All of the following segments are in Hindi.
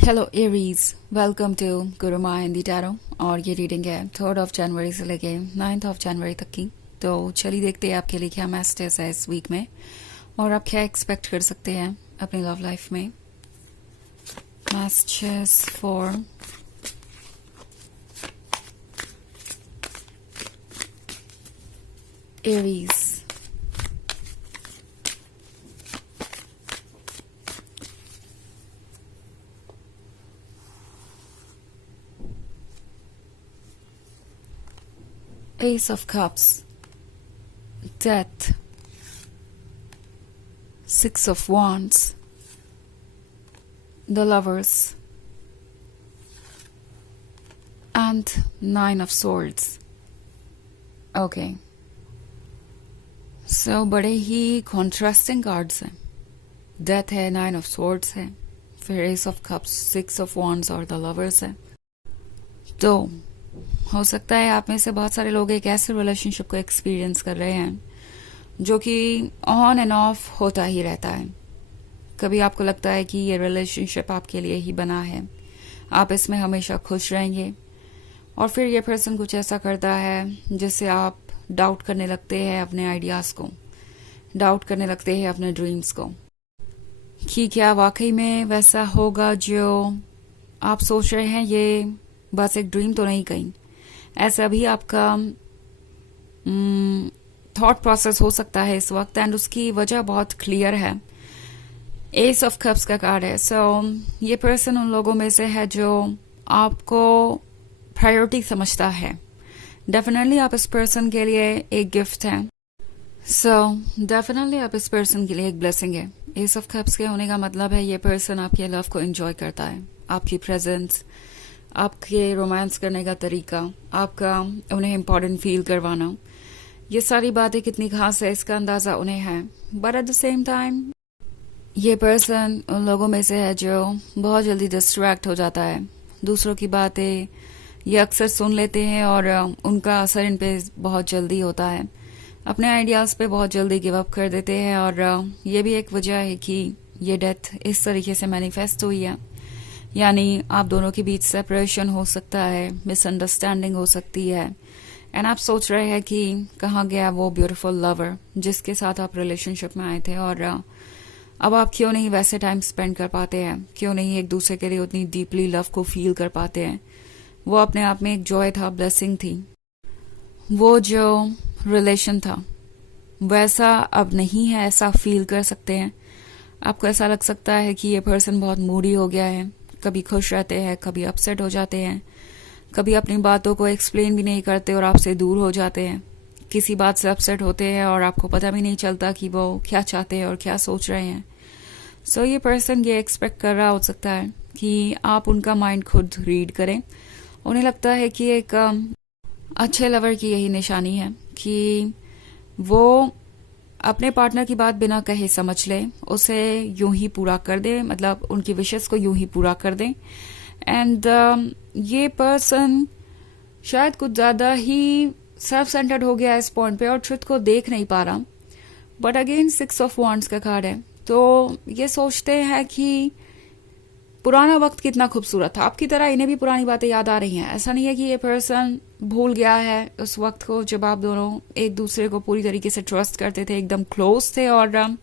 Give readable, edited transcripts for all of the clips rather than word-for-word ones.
Hello Aries, welcome to Guruma Hindi tarot. और ये रीडिंग है 3 जनवरी से लेके 9 जनवरी तक की। तो चलिए देखते हैं आपके लिए क्या मैसेजेस है इस वीक में और आप क्या एक्सपेक्ट कर सकते हैं अपनी लव लाइफ में। Messages for Aries. Ace of Cups, Death, Six of Wands, The Lovers, and Nine of Swords. Okay. So बड़े ही कॉन्ट्रास्टिंग कार्ड्स हैं। डेथ है, नाइन ऑफ सॉर्ड्स है, फिर S of cups, six of wands और द लवर्स है। तो हो सकता है आप में से बहुत सारे लोग एक ऐसे रिलेशनशिप को एक्सपीरियंस कर रहे हैं जो कि ऑन एंड ऑफ होता ही रहता है। कभी आपको लगता है कि ये रिलेशनशिप आपके लिए ही बना है, आप इसमें हमेशा खुश रहेंगे, और फिर ये पर्सन कुछ ऐसा करता है जिससे आप डाउट करने लगते हैं अपने आइडियाज़ को, डाउट करने लगते हैं अपने ड्रीम्स को कि क्या वाकई में वैसा होगा जो आप सोच रहे हैं। ये बस एक ड्रीम तो नहीं कहीं, ऐसा भी आपका थॉट प्रोसेस हो सकता है इस वक्त, एंड उसकी वजह बहुत क्लियर है। एस ऑफ कप्स का कार्ड है। सो ये पर्सन उन लोगों में से है जो आपको प्रायोरिटी समझता है। डेफिनेटली आप इस पर्सन के लिए एक गिफ्ट हैं। सो डेफिनेटली आप इस पर्सन के लिए एक ब्लेसिंग है। एस ऑफ कप्स के होने का मतलब है ये पर्सन आपके लव को एंजॉय करता है, आपकी प्रेजेंस, आपके रोमांस करने का तरीका, आपका उन्हें इम्पोर्टेंट फील करवाना, ये सारी बातें कितनी खास है इसका अंदाज़ा उन्हें है। But at the same time ये पर्सन उन लोगों में से है जो बहुत जल्दी डिस्ट्रैक्ट हो जाता है। दूसरों की बातें ये अक्सर सुन लेते हैं और उनका असर इन पे बहुत जल्दी होता है। अपने आइडियाज़ पे बहुत जल्दी गिव अप कर देते हैं, और ये भी एक वजह है कि ये डेथ इस तरीके से मैनिफेस्ट हुई है। यानी आप दोनों के बीच सेपरेशन हो सकता है, मिसअंडरस्टैंडिंग हो सकती है, एंड आप सोच रहे हैं कि कहाँ गया वो ब्यूटीफुल लवर जिसके साथ आप रिलेशनशिप में आए थे, और अब आप क्यों नहीं वैसे टाइम स्पेंड कर पाते हैं, क्यों नहीं एक दूसरे के लिए उतनी डीपली लव को फील कर पाते हैं। वो अपने आप में एक जॉय था, ब्लेसिंग थी। वो जो रिलेशन था वैसा अब नहीं है, ऐसा फील कर सकते हैं। आपको ऐसा लग सकता है कि ये पर्सन बहुत मूडी हो गया है, कभी खुश रहते हैं, कभी अपसेट हो जाते हैं, कभी अपनी बातों को एक्सप्लेन भी नहीं करते और आपसे दूर हो जाते हैं, किसी बात से अपसेट होते हैं और आपको पता भी नहीं चलता कि वो क्या चाहते हैं और क्या सोच रहे हैं। सो ये पर्सन ये एक्सपेक्ट कर रहा हो सकता है कि आप उनका माइंड खुद रीड करें। उन्हें लगता है कि एक अच्छे लवर की यही निशानी है कि वो अपने पार्टनर की बात बिना कहे समझ ले, उसे यूं ही पूरा कर दे, मतलब उनकी विशेस को यूं ही पूरा कर दे। एंड ये पर्सन शायद कुछ ज़्यादा ही सेल्फ सेंटर्ड हो गया है इस पॉइंट पे और खुद को देख नहीं पा रहा। But again six of wands का कार्ड है, तो ये सोचते हैं कि पुराना वक्त कितना खूबसूरत था। आपकी तरह इन्हें भी पुरानी बातें याद आ रही हैं। ऐसा नहीं है कि ये पर्सन भूल गया है उस वक्त को जब आप दोनों एक दूसरे को पूरी तरीके से ट्रस्ट करते थे, एकदम क्लोज थे, और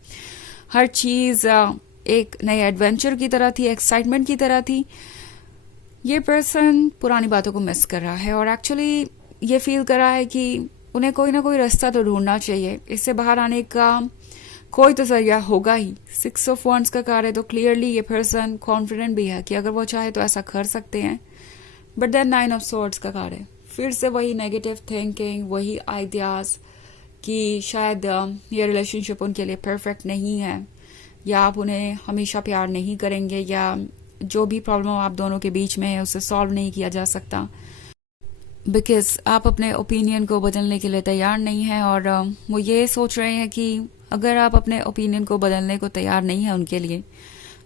हर चीज़ एक नए एडवेंचर की तरह थी, एक्साइटमेंट की तरह थी। ये पर्सन पुरानी बातों को मिस कर रहा है और एक्चुअली ये फील कर रहा है कि उन्हें कोई ना कोई रास्ता तो ढूंढना चाहिए, इससे बाहर आने का कोई तो जरिया होगा ही। सिक्स ऑफ वॉन्ड्स का कार्ड है, तो क्लियरली ये पर्सन कॉन्फिडेंट भी है कि अगर वो चाहे तो ऐसा कर सकते हैं। But then nine of swords का कार्ड है, फिर से वही नेगेटिव थिंकिंग, वही आइडियाज कि शायद ये रिलेशनशिप उनके लिए परफेक्ट नहीं है, या आप उन्हें हमेशा प्यार नहीं करेंगे, या जो भी प्रॉब्लम आप दोनों के बीच में है उसे सॉल्व नहीं किया जा सकता, बिकॉज आप अपने ओपिनियन को बदलने के लिए तैयार नहीं हैं। और वो ये सोच रहे हैं कि अगर आप अपने ओपिनियन को बदलने को तैयार नहीं है उनके लिए,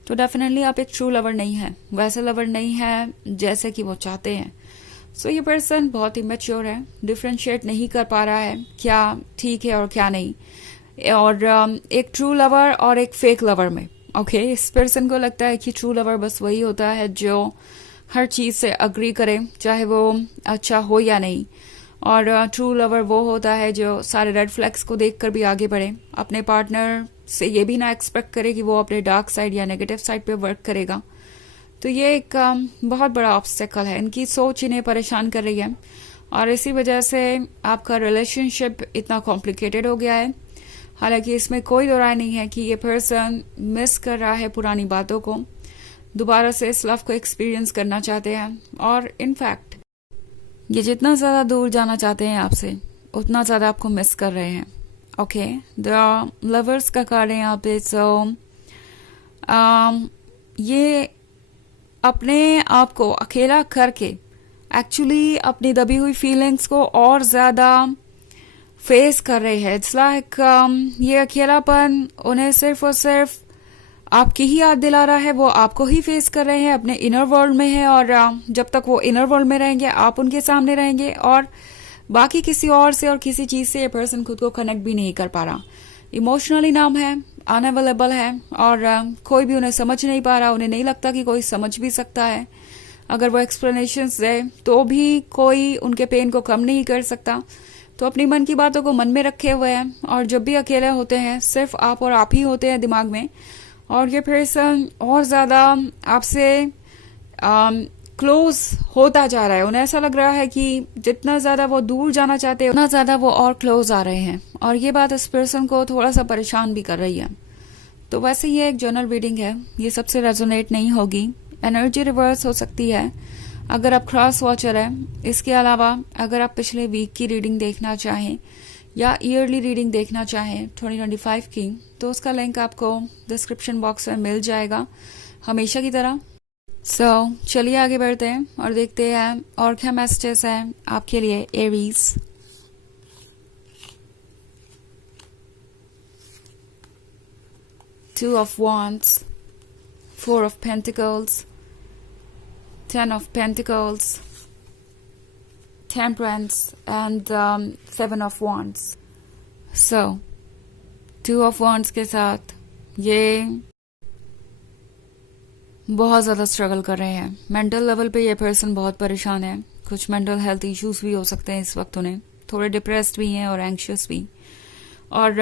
तो डेफिनेटली आप एक ट्रू लवर नहीं है, वैसे लवर नहीं है जैसे कि वो चाहते हैं। सो ये पर्सन बहुत ही मैच्योर है, डिफ्रेंशिएट नहीं कर पा रहा है क्या ठीक है और क्या नहीं, और एक ट्रू लवर और एक फेक लवर में ओके इस पर्सन को लगता है कि ट्रू लवर बस वही होता है जो हर चीज से अग्री करे, चाहे वो अच्छा हो या नहीं। और ट्रू लवर वो होता है जो सारे रेड फ्लैग्स को देखकर भी आगे बढ़े, अपने पार्टनर से ये भी ना एक्सपेक्ट करे कि वो अपने डार्क साइड या नेगेटिव साइड पे वर्क करेगा। तो ये एक बहुत बड़ा ऑब्स्टेकल है, इनकी सोच इन्हें परेशान कर रही है और इसी वजह से आपका रिलेशनशिप इतना कॉम्प्लिकेटेड हो गया है। हालांकि इसमें कोई दो राय नहीं है कि ये पर्सन मिस कर रहा है पुरानी बातों को, दोबारा से इस लव को एक्सपीरियंस करना चाहते हैं और इनफैक्ट ये जितना ज्यादा दूर जाना चाहते हैं आपसे उतना ज्यादा आपको मिस कर रहे हैं। ओके द लवर्स का कार्ड है यहाँ पे। सो ये अपने आप को अकेला करके एक्चुअली अपनी दबी हुई फीलिंग्स को और ज्यादा फेस कर रहे हैं। इट्स लाइक ये अकेलापन उन्हें सिर्फ और सिर्फ आपकी ही याद दिला रहा है, वो आपको ही फेस कर रहे हैं, अपने इनर वर्ल्ड में है और जब तक वो इनर वर्ल्ड में रहेंगे आप उनके सामने रहेंगे और बाकी किसी और से और किसी चीज से ये पर्सन खुद को कनेक्ट भी नहीं कर पा रहा। इमोशनली नाम है, अनअवेलेबल है और कोई भी उन्हें समझ नहीं पा रहा। उन्हें नहीं लगता कि कोई समझ भी सकता है, अगर वो एक्सप्लेनेशंस दे तो भी कोई उनके पेन को कम नहीं कर सकता। तो अपनी मन की बातों को मन में रखे हुए हैं और जब भी अकेले होते हैं सिर्फ आप और आप ही होते हैं दिमाग में। और ये पर्सन और ज्यादा आपसे क्लोज होता जा रहा है। उन्हें ऐसा लग रहा है कि जितना ज्यादा वो दूर जाना चाहते हैं उतना ज्यादा वो और क्लोज आ रहे हैं और ये बात इस पर्सन को थोड़ा सा परेशान भी कर रही है। तो वैसे ये एक जर्नल रीडिंग है, ये सबसे रेजोनेट नहीं होगी, एनर्जी रिवर्स हो सकती है अगर आप क्रॉस वॉचर है। इसके अलावा अगर आप पिछले वीक की रीडिंग देखना चाहें या ईयरली रीडिंग देखना चाहें 2025 की, तो उसका लिंक आपको डिस्क्रिप्शन बॉक्स में मिल जाएगा हमेशा की तरह। चलिए आगे बढ़ते हैं और देखते हैं और क्या मैसेजेस हैं आपके लिए Aries. Two of Wands, Four of Pentacles, Ten of Pentacles, Temperance and Seven of Wands. So, Two of Wands के साथ ये बहुत ज़्यादा स्ट्रगल कर रहे हैं। मेंटल लेवल पे ये पर्सन बहुत परेशान है, कुछ मेंटल हेल्थ इश्यूज भी हो सकते हैं इस वक्त उन्हें, थोड़े डिप्रेस्ड भी हैं और एंग्शियस भी। और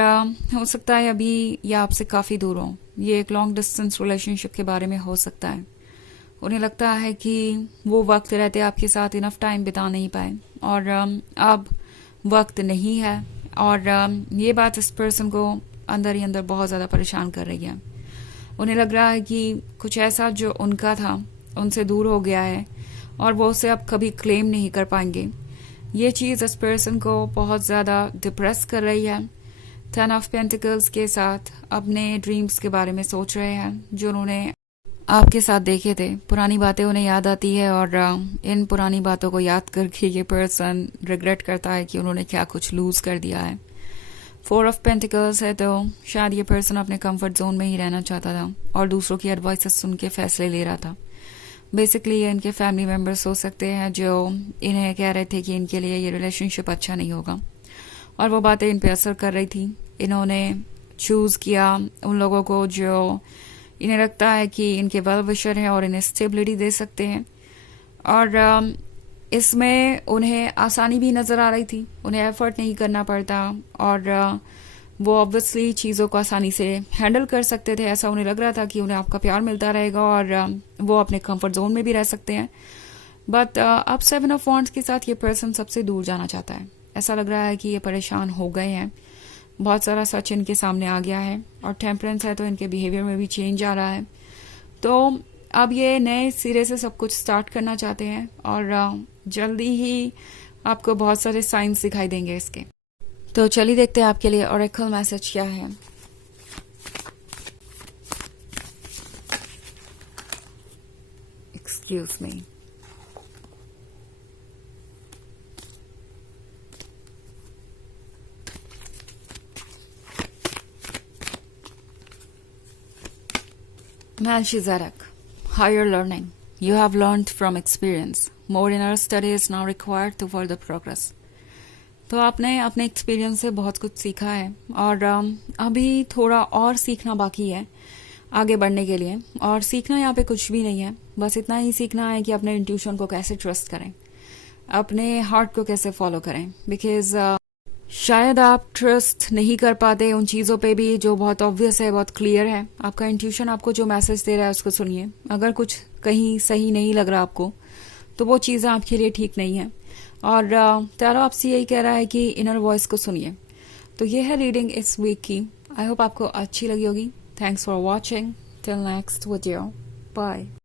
हो सकता है अभी ये आपसे काफ़ी दूर हो, ये एक लॉन्ग डिस्टेंस रिलेशनशिप के बारे में हो सकता है। उन्हें लगता है कि वो वक्त रहते आपके साथ इनफ टाइम बिता नहीं पाए और अब वक्त नहीं है और ये बात इस पर्सन को अंदर ही अंदर बहुत ज़्यादा परेशान कर रही है। उन्हें लग रहा है कि कुछ ऐसा जो उनका था उनसे दूर हो गया है और वो उसे अब कभी क्लेम नहीं कर पाएंगे। ये चीज़ इस पर्सन को बहुत ज़्यादा डिप्रेस कर रही है। 10 ऑफ पेंटिकल्स के साथ अपने ड्रीम्स के बारे में सोच रहे हैं जो उन्होंने आपके साथ देखे थे, पुरानी बातें उन्हें याद आती है और इन पुरानी बातों को याद करके ये पर्सन रिग्रेट करता है कि उन्होंने क्या कुछ लूज कर दिया है। 4 ऑफ पेंटिकल्स है तो शायद ये पर्सन अपने कंफर्ट जोन में ही रहना चाहता था और दूसरों की एडवाइस सुन के फैसले ले रहा था। बेसिकली ये इनके फैमिली मेंबर्स हो सकते हैं जो इन्हें कह रहे थे कि इनके लिए ये रिलेशनशिप अच्छा नहीं होगा और वो बातें इन पे असर कर रही थी। इन्होंने चूज किया उन लोगों को जो इन्हें लगता है कि इनके वेल विशर हैं और इन्हें स्टेबिलिटी दे सकते हैं और इसमें उन्हें आसानी भी नज़र आ रही थी, उन्हें एफर्ट नहीं करना पड़ता और वो ऑब्वियसली चीज़ों को आसानी से हैंडल कर सकते थे। ऐसा उन्हें लग रहा था कि उन्हें आपका प्यार मिलता रहेगा और वो अपने कंफर्ट जोन में भी रह सकते हैं। बट अब 7 ऑफ वॉन्ड्स के साथ ये पर्सन सबसे दूर जाना चाहता है। ऐसा लग रहा है कि ये परेशान हो गए हैं, बहुत सारा सच इनके सामने आ गया है और टेम्परेंस है तो इनके बिहेवियर में भी चेंज आ रहा है। तो अब ये नए सिरे से सब कुछ स्टार्ट करना चाहते हैं और जल्दी ही आपको बहुत सारे साइंस दिखाई देंगे इसके। तो चलिए देखते हैं आपके लिए ऑरेकल मैसेज क्या है। Excuse me. Melchizedek, higher learning. You have learned from experience. More inner study is now required to further progress. तो आपने अपने एक्सपीरियंस से बहुत कुछ सीखा है और अभी थोड़ा और सीखना बाकी है। आगे बढ़ने के लिए। और सीखना यहाँ पे कुछ भी नहीं है, बस इतना ही सीखना है कि अपने इंट्यूशन को कैसे ट्रस्ट करें, अपने हार्ट को कैसे फॉलो करें। बिकॉज शायद आप ट्रस्ट नहीं कर पाते उन चीज़ों पे भी जो बहुत ऑब्वियस है, बहुत क्लियर है। आपका इंट्यूशन आपको जो मैसेज दे रहा है उसको सुनिए। अगर कुछ कहीं सही नहीं लग रहा आपको, तो वो चीज़ें आपके लिए ठीक नहीं है। और टैरो आपसे यही कह रहा है कि इनर वॉइस को सुनिए। तो ये है रीडिंग इस वीक की। आई होप आपको अच्छी लगी होगी। Thanks for watching. Till next video, bye.